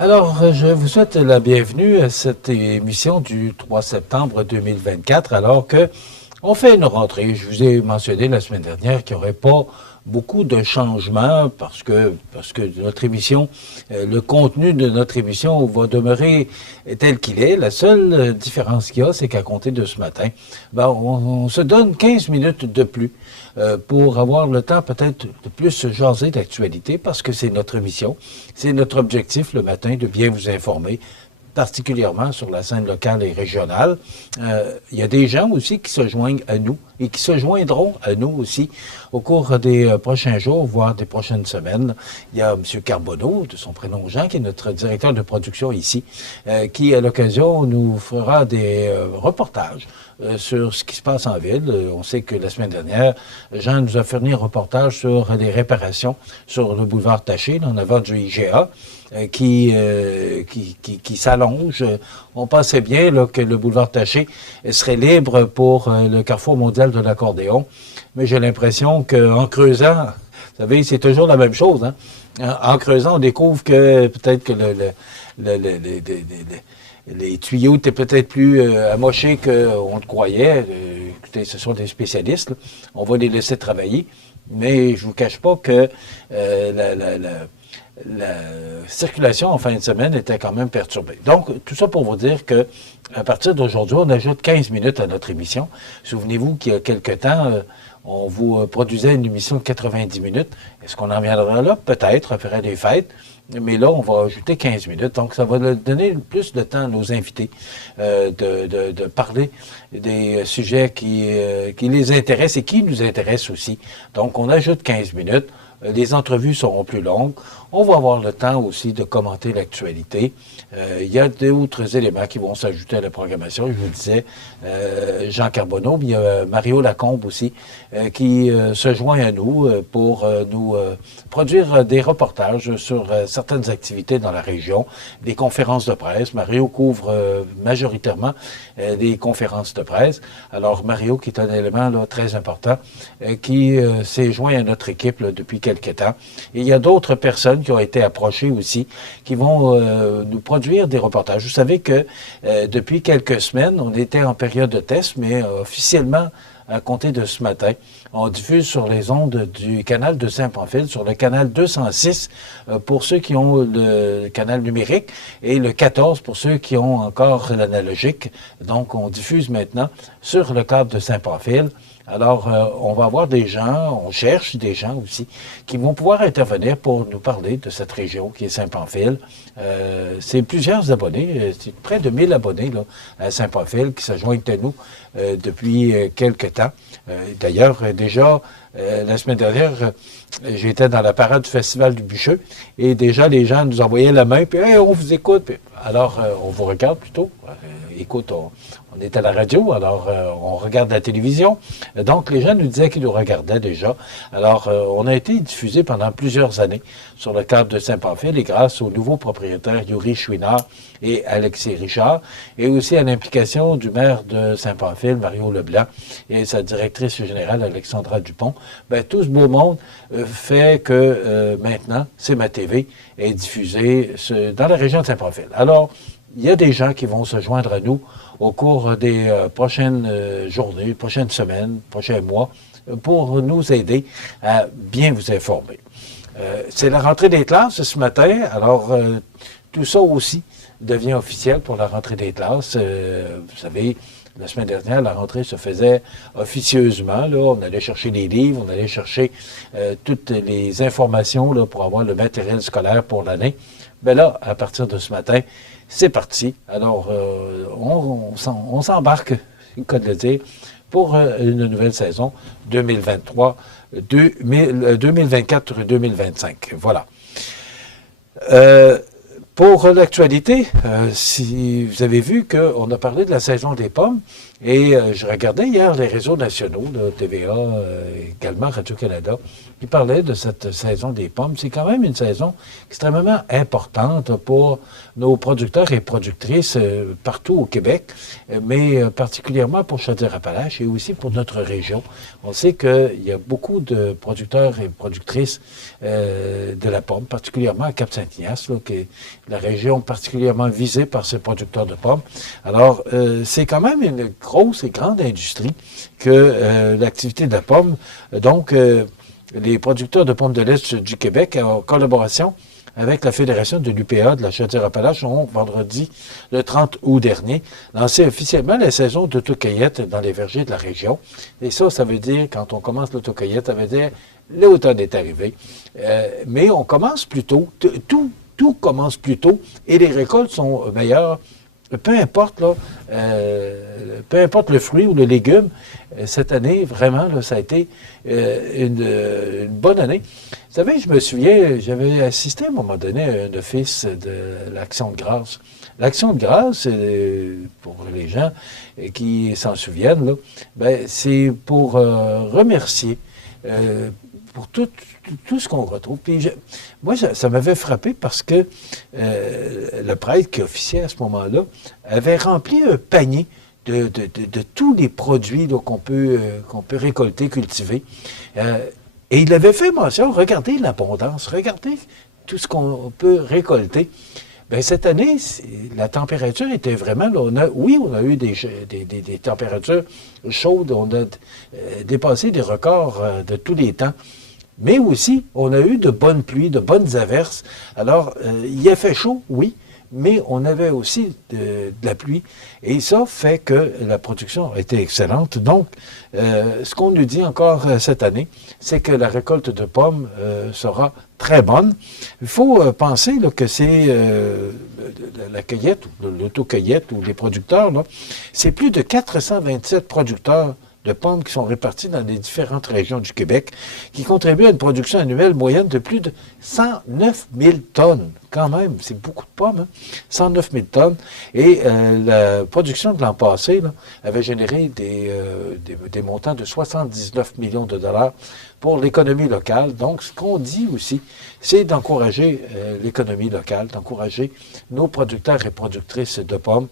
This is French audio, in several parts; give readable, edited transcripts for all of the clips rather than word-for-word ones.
Alors, je vous souhaite la bienvenue à cette émission du 3 septembre 2024, alors que on fait une rentrée. Je vous ai mentionné la semaine dernière qu'il n'y aurait pas beaucoup de changements parce que notre émission, le contenu de notre émission va demeurer tel qu'il est. La seule différence qu'il y a, c'est qu'à compter de ce matin, on se donne 15 minutes de plus pour avoir le temps peut-être de plus se jaser d'actualité parce que c'est notre mission, c'est notre objectif le matin de bien vous informer, particulièrement sur la scène locale et régionale. Il y a des gens aussi qui se joignent à nous et qui se joindront à nous aussi au cours des prochains jours, voire des prochaines semaines. Il y a M. Carbonneau, de son prénom Jean, qui est notre directeur de production ici, qui, à l'occasion, nous fera des reportages sur ce qui se passe en ville. On sait que la semaine dernière, Jean nous a fourni un reportage sur les réparations sur le boulevard Taché, en avant du IGA. Qui s'allonge. On pensait bien là, que le boulevard Taché serait libre pour le carrefour mondial de l'accordéon, mais j'ai l'impression qu'en creusant, vous savez, c'est toujours la même chose, hein? En creusant, on découvre que peut-être que les tuyaux étaient peut-être plus amochés qu'on le croyait. Écoutez, ce sont des spécialistes, là. On va les laisser travailler, mais je vous cache pas que la circulation en fin de semaine était quand même perturbée. Donc, tout ça pour vous dire que à partir d'aujourd'hui, on ajoute 15 minutes à notre émission. Souvenez-vous qu'il y a quelque temps, on vous produisait une émission de 90 minutes. Est-ce qu'on en viendra là? Peut-être, on ferait des fêtes. Mais là, on va ajouter 15 minutes. Donc, ça va donner plus de temps à nos invités de parler des sujets qui les intéressent et qui nous intéressent aussi. Donc, on ajoute 15 minutes. Les entrevues seront plus longues. On va avoir le temps aussi de commenter l'actualité. Il y a d'autres éléments qui vont s'ajouter à la programmation. Je vous disais, Jean Carbonneau, mais il y a Mario Lacombe aussi, qui se joint à nous pour nous produire des reportages sur certaines activités dans la région, des conférences de presse. Mario couvre majoritairement des conférences de presse. Alors, Mario, qui est un élément là, très important, qui s'est joint à notre équipe là, depuis quelques temps. Et il y a d'autres personnes qui ont été approchées aussi, qui vont nous produire des reportages. Vous savez que depuis quelques semaines, on était en période de test, mais officiellement, à compter de ce matin, on diffuse sur les ondes du canal de Saint-Pamphile, sur le canal 206 pour ceux qui ont le canal numérique et le 14 pour ceux qui ont encore l'analogique. Donc, on diffuse maintenant sur le câble de Saint-Pamphile. Alors, on va avoir des gens, on cherche des gens aussi, qui vont pouvoir intervenir pour nous parler de cette région qui est Saint-Pamphile. C'est plusieurs abonnés, c'est près de 1000 abonnés là, à Saint-Pamphile qui se joignent à nous depuis quelques temps. D'ailleurs, déjà, la semaine dernière, j'étais dans la parade du Festival du Bûcheux et déjà, les gens nous envoyaient la main, puis hey, on vous écoute. Puis, alors, on vous regarde plutôt. Écoute, on est à la radio, alors on regarde la télévision. Donc, les gens nous disaient qu'ils nous regardaient déjà. Alors, on a été diffusé pendant plusieurs années sur le câble de Saint-Pamphile et grâce aux nouveaux propriétaires Yuri Chouinard et Alexis Richard et aussi à l'implication du maire de Saint-Pamphile, Mario Leblanc, et sa directrice générale, Alexandra Dupont, ben, tout ce beau monde fait que maintenant, C'est ma TV est diffusé dans la région de Saint-Pamphile. Alors, il y a des gens qui vont se joindre à nous au cours des prochaines journées, prochaines semaines, prochains mois, pour nous aider à bien vous informer. C'est la rentrée des classes ce matin, alors tout ça aussi devient officiel pour la rentrée des classes. Vous savez, la semaine dernière, la rentrée se faisait officieusement. Là, on allait chercher les livres, on allait chercher toutes les informations là, pour avoir le matériel scolaire pour l'année. Mais là, à partir de ce matin, c'est parti. Alors, on s'embarque, c'est le cas de le dire, pour une nouvelle saison 2024-2025. Voilà. Pour l'actualité, si vous avez vu qu'on a parlé de la saison des pommes, Et je regardais hier les réseaux nationaux, là, TVA, également Radio-Canada, qui parlaient de cette saison des pommes. C'est quand même une saison extrêmement importante pour nos producteurs et productrices partout au Québec, mais particulièrement pour Chaudière-Appalaches et aussi pour notre région. On sait qu'il y a beaucoup de producteurs et productrices de la pomme, particulièrement à Cap-Saint-Ignace, là, qui est la région particulièrement visée par ces producteurs de pommes. Alors, c'est quand même une grosse et grande industrie que l'activité de la pomme. Donc, les producteurs de pommes de l'Est du Québec, en collaboration avec la Fédération de l'UPA de la Chaudière-Appalaches, ont, vendredi, le 30 août dernier, lancé officiellement la saison d'autocueillette dans les vergers de la région. Et ça veut dire, quand on commence l'autocueillette, ça veut dire l'automne est arrivé. Mais on commence plus tôt. Tout commence plus tôt et les récoltes sont meilleures. Peu importe, là, peu importe le fruit ou le légume, cette année, vraiment, là, ça a été une bonne année. Vous savez, je me souviens, j'avais assisté à un moment donné à un office de l'Action de grâce. L'Action de grâce, pour les gens qui s'en souviennent, là, ben, c'est pour remercier pour tout ce qu'on retrouve. Puis moi, ça m'avait frappé parce que le prêtre qui officiait à ce moment-là avait rempli un panier de tous les produits qu'on peut récolter, cultiver. Et il avait fait mention, regardez l'abondance, regardez tout ce qu'on peut récolter. Bien, cette année, la température était vraiment... Là, on a eu des températures chaudes, on a dépassé des records de tous les temps. Mais aussi, on a eu de bonnes pluies, de bonnes averses. Alors, il a fait chaud, oui, mais on avait aussi de la pluie. Et ça fait que la production a été excellente. Donc, ce qu'on nous dit encore cette année, c'est que la récolte de pommes sera très bonne. Il faut penser là, que c'est la cueillette, l'autocueillette ou les producteurs, là, c'est plus de 427 producteurs de pommes qui sont répartis dans les différentes régions du Québec, qui contribuent à une production annuelle moyenne de plus de 109 000 tonnes. Quand même, c'est beaucoup de pommes, hein? 109 000 tonnes. Et la production de l'an passé là, avait généré des montants de 79 millions de dollars pour l'économie locale. Donc, ce qu'on dit aussi, c'est d'encourager l'économie locale, d'encourager nos producteurs et productrices de pommes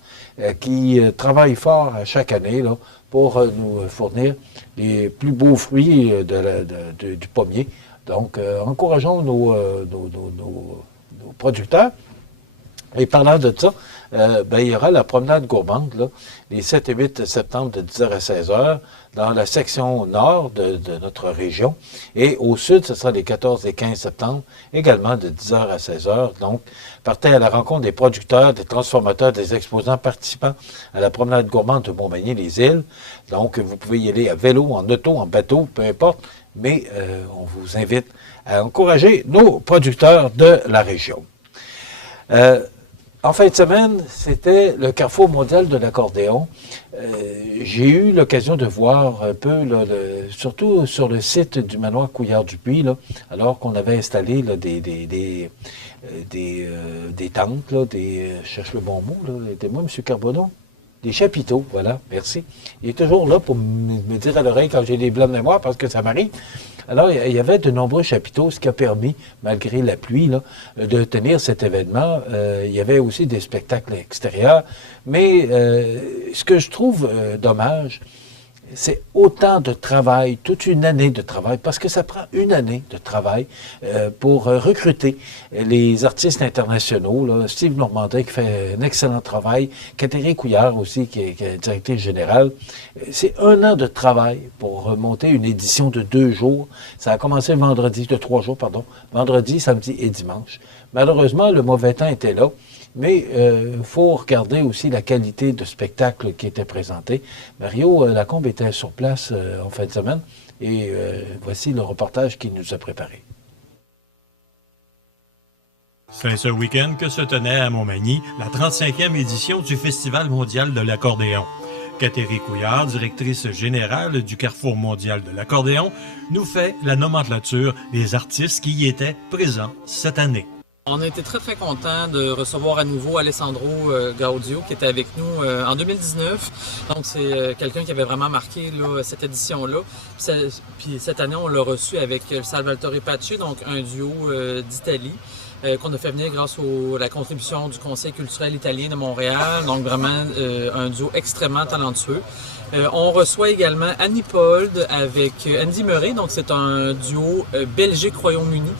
qui travaillent fort chaque année là, pour nous fournir les plus beaux fruits du pommier. Donc, encourageons nos producteurs. Et parlant de ça, il y aura la promenade gourmande, là, les 7 et 8 septembre de 10h à 16h, dans la section nord de notre région. Et au sud, ce sera les 14 et 15 septembre, également de 10h à 16h. Donc, partez à la rencontre des producteurs, des transformateurs, des exposants participants à la promenade gourmande de Montmagny-les-Îles. Donc, vous pouvez y aller à vélo, en auto, en bateau, peu importe, mais on vous invite à encourager nos producteurs de la région. En fin de semaine, c'était le Carrefour mondial de l'accordéon. J'ai eu l'occasion de voir un peu, là, surtout sur le site du manoir Couillard-Dupuis, là, alors qu'on avait installé là, des tentes, là, je cherche le bon mot, là, aidez-moi, M. Carbonneau. Des chapiteaux, voilà, merci. Il est toujours là pour me dire à l'oreille quand j'ai des blancs de mémoire, parce que ça m'arrive. Alors, il y avait de nombreux chapiteaux, ce qui a permis, malgré la pluie, là, de tenir cet événement. Il y avait aussi des spectacles extérieurs. Mais ce que je trouve dommage, c'est autant de travail, toute une année de travail, parce que ça prend une année de travail pour recruter les artistes internationaux. Là. Steve Normandin qui fait un excellent travail, Catherine Couillard aussi qui est directrice générale. C'est un an de travail pour monter une édition de 2 jours. Ça a commencé de 3 jours, pardon, vendredi, samedi et dimanche. Malheureusement, le mauvais temps était là. Mais il faut regarder aussi la qualité de spectacle qui était présenté. Mario Lacombe était sur place en fin de semaine et voici le reportage qu'il nous a préparé. C'est ce week-end que se tenait à Montmagny la 35e édition du Festival mondial de l'accordéon. Catherine Couillard, directrice générale du Carrefour mondial de l'accordéon, nous fait la nomenclature des artistes qui y étaient présents cette année. On a été très, très contents de recevoir à nouveau Alessandro Gaudio qui était avec nous en 2019. Donc, c'est quelqu'un qui avait vraiment marqué là, cette édition-là. Puis cette année, on l'a reçu avec Salvatore Pace, donc un duo d'Italie. Qu'on a fait venir grâce à la contribution du Conseil culturel italien de Montréal. Donc, vraiment un duo extrêmement talentueux. On reçoit également Annie Pold avec Andy Murray. Donc, c'est un duo Belgique-Royaume-Uni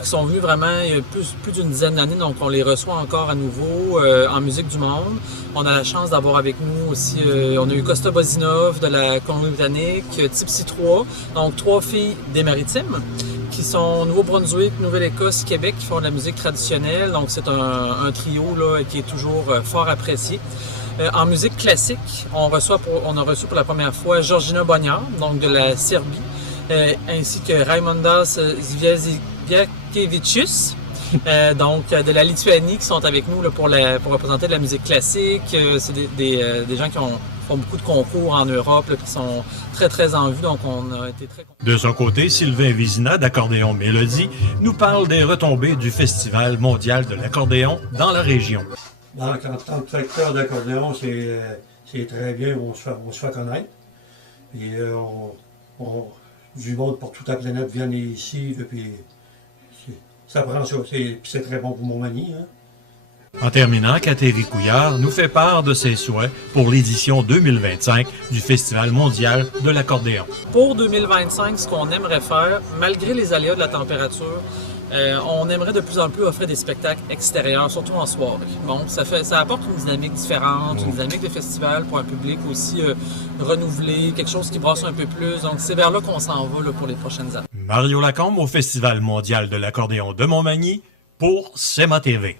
qui sont venus vraiment il y a plus d'une dizaine d'années. Donc, on les reçoit encore à nouveau en musique du monde. On a la chance d'avoir avec nous aussi, on a eu Costa Bozinov de la Colombie-Britannique, Tipsy 3, donc 3 filles des Maritimes qui sont Nouveau-Brunswick, Nouvelle-Écosse, Québec, qui font de la musique traditionnelle. Donc, c'est un trio là, qui est toujours fort apprécié. En musique classique, on a reçu pour la première fois Georgina Bognard, donc de la Serbie, ainsi que Raimondas Zviakievicius, donc de la Lituanie, qui sont avec nous là, pour représenter de la musique classique. C'est des gens qui font beaucoup de concours en Europe, là, qui sont très, très en vue, donc on a été très contents. De son côté, Sylvain Vézina d'Accordéon Mélodie nous parle des retombées du Festival mondial de l'accordéon dans la région. En tant que facteur d'accordéon, c'est très bien, on se fait connaître. Puis du monde pour toute la planète viennent ici, puis ça prend ça, puis c'est très bon pour Montmagny. Hein. En terminant, Catherine Couillard nous fait part de ses souhaits pour l'édition 2025 du Festival mondial de l'accordéon. Pour 2025, ce qu'on aimerait faire, malgré les aléas de la température, on aimerait de plus en plus offrir des spectacles extérieurs, surtout en soirée. Bon, ça apporte une dynamique différente, une dynamique de festival pour un public aussi renouvelé, quelque chose qui brasse un peu plus. Donc, c'est vers là qu'on s'en va là, pour les prochaines années. Mario Lacombe au Festival mondial de l'accordéon de Montmagny pour CEMA TV.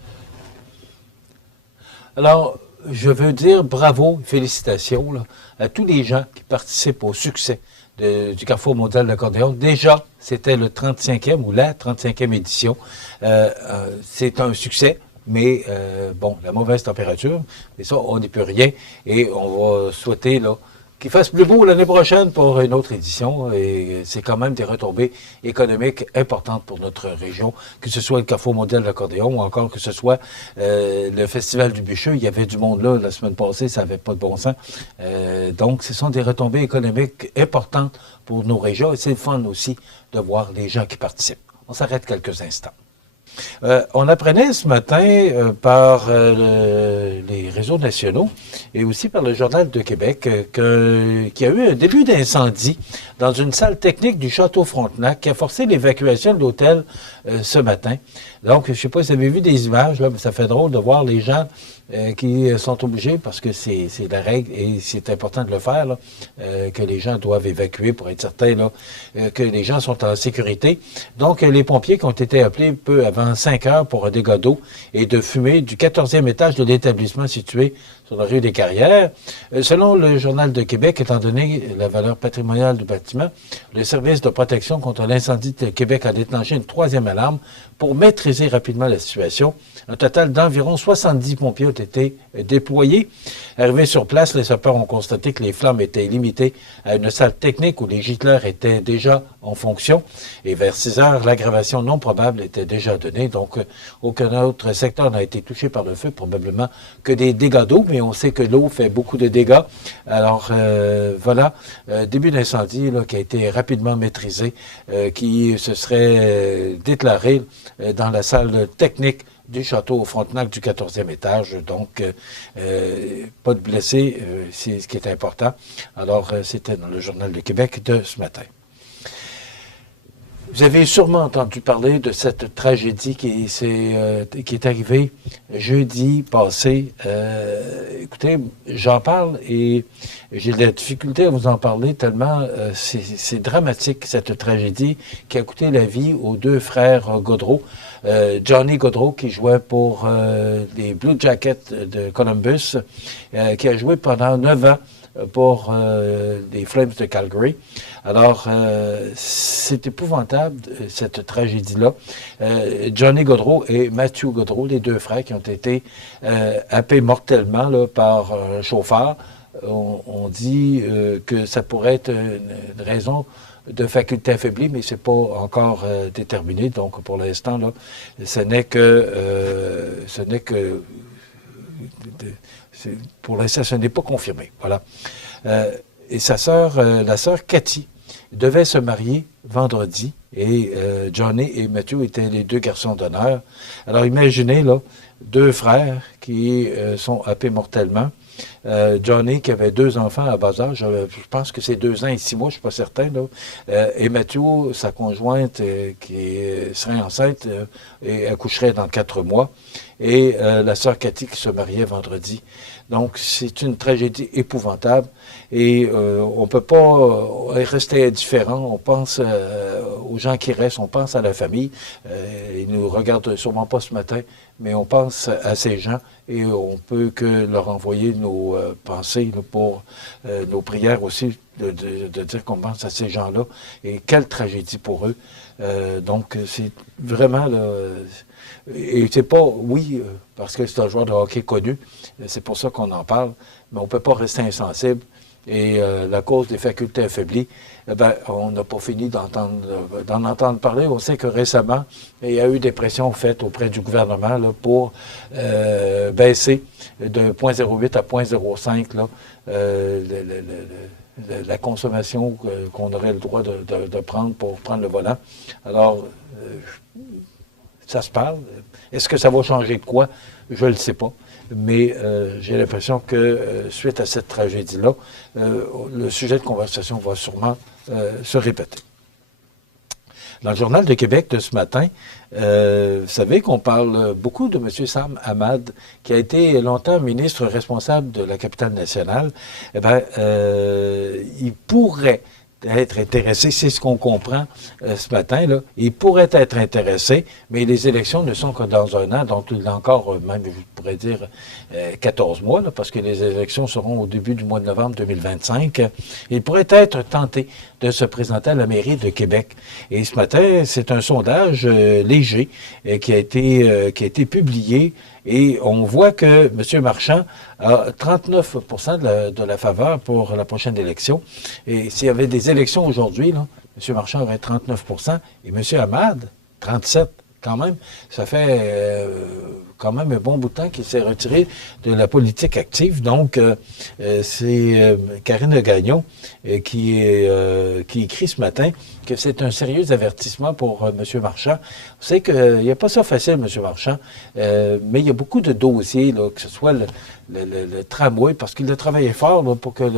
Alors, je veux dire bravo, félicitations là, à tous les gens qui participent au succès du Carrefour mondial de l'accordéon. Déjà, c'était le 35e ou la 35e édition. C'est un succès, mais bon, la mauvaise température, mais ça, on n'y peut rien. Et on va souhaiter là qu'il fasse plus beau l'année prochaine pour une autre édition. Et c'est quand même des retombées économiques importantes pour notre région, que ce soit le Carrefour mondial de l'accordéon ou encore que ce soit le Festival du Bûcheux. Il y avait du monde là la semaine passée, ça n'avait pas de bon sens. Donc, ce sont des retombées économiques importantes pour nos régions et c'est le fun aussi de voir les gens qui participent. On s'arrête quelques instants. On apprenait ce matin par les réseaux nationaux et aussi par le Journal de Québec qu'il y a eu un début d'incendie dans une salle technique du Château Frontenac qui a forcé l'évacuation de l'hôtel ce matin. Donc, je ne sais pas si vous avez vu des images, là, mais ça fait drôle de voir les gens qui sont obligés, parce que c'est la règle et c'est important de le faire, là, que les gens doivent évacuer pour être certains là, que les gens sont en sécurité. Donc, les pompiers qui ont été appelés peu avant 5 heures pour un dégât d'eau et de fumée du 14e étage de l'établissement situé sur la rue des Carrières. Selon le Journal de Québec, étant donné la valeur patrimoniale du bâtiment, le service de protection contre l'incendie de Québec a déclenché une 3e alarme pour maîtriser rapidement la situation. Un total d'environ 70 pompiers ont été déployés. Arrivés sur place, les sapeurs ont constaté que les flammes étaient limitées à une salle technique où les gicleurs étaient déjà en fonction. Et vers 6 heures, l'aggravation non probable était déjà donnée. Donc, aucun autre secteur n'a été touché par le feu, probablement que des dégâts d'eau, mais on sait que l'eau fait beaucoup de dégâts. Alors, voilà, début d'incendie là, qui a été rapidement maîtrisé, qui se serait déclaré dans la salle technique du château Frontenac du 14e étage. Donc, pas de blessés, c'est ce qui est important. Alors, c'était dans le Journal de Québec de ce matin. Vous avez sûrement entendu parler de cette tragédie qui est arrivée jeudi passé. Écoutez, j'en parle et j'ai de la difficulté à vous en parler tellement c'est dramatique, cette tragédie qui a coûté la vie aux 2 frères Gaudreau. Johnny Gaudreau, qui jouait pour les Blue Jackets de Columbus, qui a joué pendant 9 ans pour les Flames de Calgary. Alors, c'est épouvantable, cette tragédie-là. Johnny Gaudreau et Matthew Gaudreau, les 2 frères qui ont été happés mortellement là, par un chauffeur. On dit que ça pourrait être une raison de facultés affaiblies, mais c'est pas encore déterminé. Donc, pour l'instant, là, ce n'est que pour l'instant, ce n'est pas confirmé. Voilà. Et sa sœur, la sœur Cathy, devait se marier vendredi et Johnny et Matthew étaient les deux garçons d'honneur. Alors, imaginez, là, deux frères qui sont happés mortellement. Johnny, qui avait 2 enfants à bas âge, je pense que c'est 2 ans et 6 mois, je ne suis pas certain, là. Et Matthew, sa conjointe, qui serait enceinte et accoucherait dans 4 mois. Et la sœur Cathy qui se mariait vendredi. Donc, c'est une tragédie épouvantable et on ne peut pas rester indifférent. On pense aux gens qui restent, on pense à la famille. Ils ne nous regardent sûrement pas ce matin, mais on pense à ces gens et on peut que leur envoyer nos pensées là, pour nos prières aussi, de dire qu'on pense à ces gens-là. Et quelle tragédie pour eux. Donc, c'est vraiment... Là, et c'est pas, oui, parce que c'est un joueur de hockey connu, c'est pour ça qu'on en parle, mais on ne peut pas rester insensible. Et la cause des facultés affaiblies, on n'a pas fini d'en entendre parler. On sait que récemment, il y a eu des pressions faites auprès du gouvernement là, pour baisser de 0,08 à 0,05 là, la consommation qu'on aurait le droit de prendre pour prendre le volant. Alors, ça se parle. Est-ce que ça va changer de quoi? Je ne le sais pas. Mais j'ai l'impression que suite à cette tragédie-là, le sujet de conversation va sûrement se répéter. Dans le Journal de Québec de ce matin, vous savez qu'on parle beaucoup de M. Sam Ahmad, qui a été longtemps ministre responsable de la capitale nationale. Eh bien, il pourrait être intéressé, c'est ce qu'on comprend ce matin, là. Il pourrait être intéressé, mais les élections ne sont que dans 1 an, donc il a encore, même, je pourrais dire, 14 mois, là, parce que les élections seront au début du mois de novembre 2025. Il pourrait être tenté de se présenter à la mairie de Québec. Et ce matin, c'est un sondage léger qui a été publié. Et on voit que M. Marchand a 39 de la faveur pour la prochaine élection. Et s'il y avait des élections aujourd'hui, là, M. Marchand aurait 39 et M. Ahmad, 37 quand même. Ça fait quand même un bon bout de temps qu'il s'est retiré de la politique active. Donc, c'est Karine Gagnon qui écrit ce matin que c'est un sérieux avertissement pour M. Marchand. Vous savez qu'il n'y a pas ça facile, M. Marchand, mais il y a beaucoup de dossiers, là, que ce soit le tramway, parce qu'il a travaillé fort là, pour que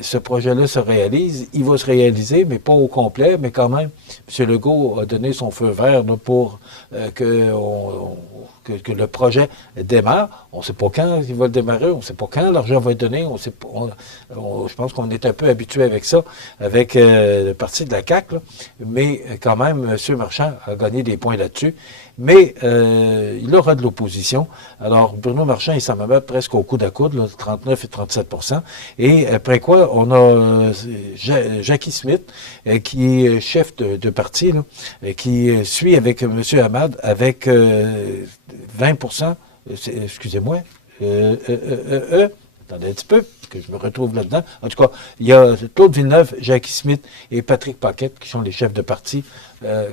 ce projet-là se réalise. Il va se réaliser, mais pas au complet, mais quand même, M. Legault a donné son feu vert là, pour que le projet démarre. On ne sait pas quand il va le démarrer, on ne sait pas quand l'argent va être donné. Je pense qu'on est un peu habitué avec ça, avec le parti de la CAQ, là. Mais quand même, M. Marchand a gagné des points là-dessus. Mais il aura de l'opposition. Alors, Bruno Marchand, il s'en met presque au coude à coude, là, 39 et 37 Et après quoi, on a Jackie Smith, qui est chef de parti, là, qui suit avec M. Ahmad avec 20 excusez-moi, attendez un petit peu, que je me retrouve là-dedans. En tout cas, il y a Claude Villeneuve, Jackie Smith et Patrick Paquette, qui sont les chefs de parti à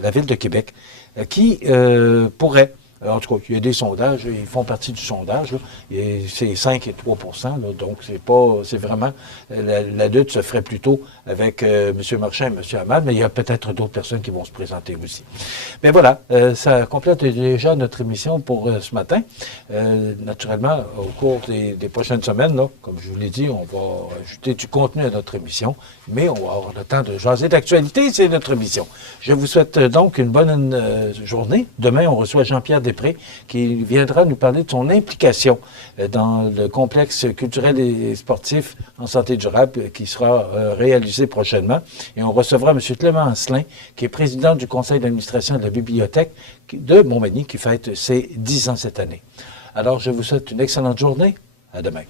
la Ville de Québec, qui pourraient, en tout cas, il y a des sondages, ils font partie du sondage, là, et c'est 5 et 3 là, donc c'est vraiment, la lutte se ferait plutôt avec M. Marchand et M. Ahmad, mais il y a peut-être d'autres personnes qui vont se présenter aussi. Mais voilà, ça complète déjà notre émission pour ce matin. Naturellement, au cours des prochaines semaines, là, comme je vous l'ai dit, on va ajouter du contenu à notre émission, mais on va avoir le temps de jaser d'actualité, c'est notre émission. Je vous souhaite donc une bonne journée. Demain, on reçoit Jean-Pierre Després, qui viendra nous parler de son implication dans le complexe culturel et sportif en santé durable qui sera réalisé prochainement. Et on recevra M. Clément Asselin, qui est président du conseil d'administration de la bibliothèque de Montmagny, qui fête ses 10 ans cette année. Alors, je vous souhaite une excellente journée. À demain.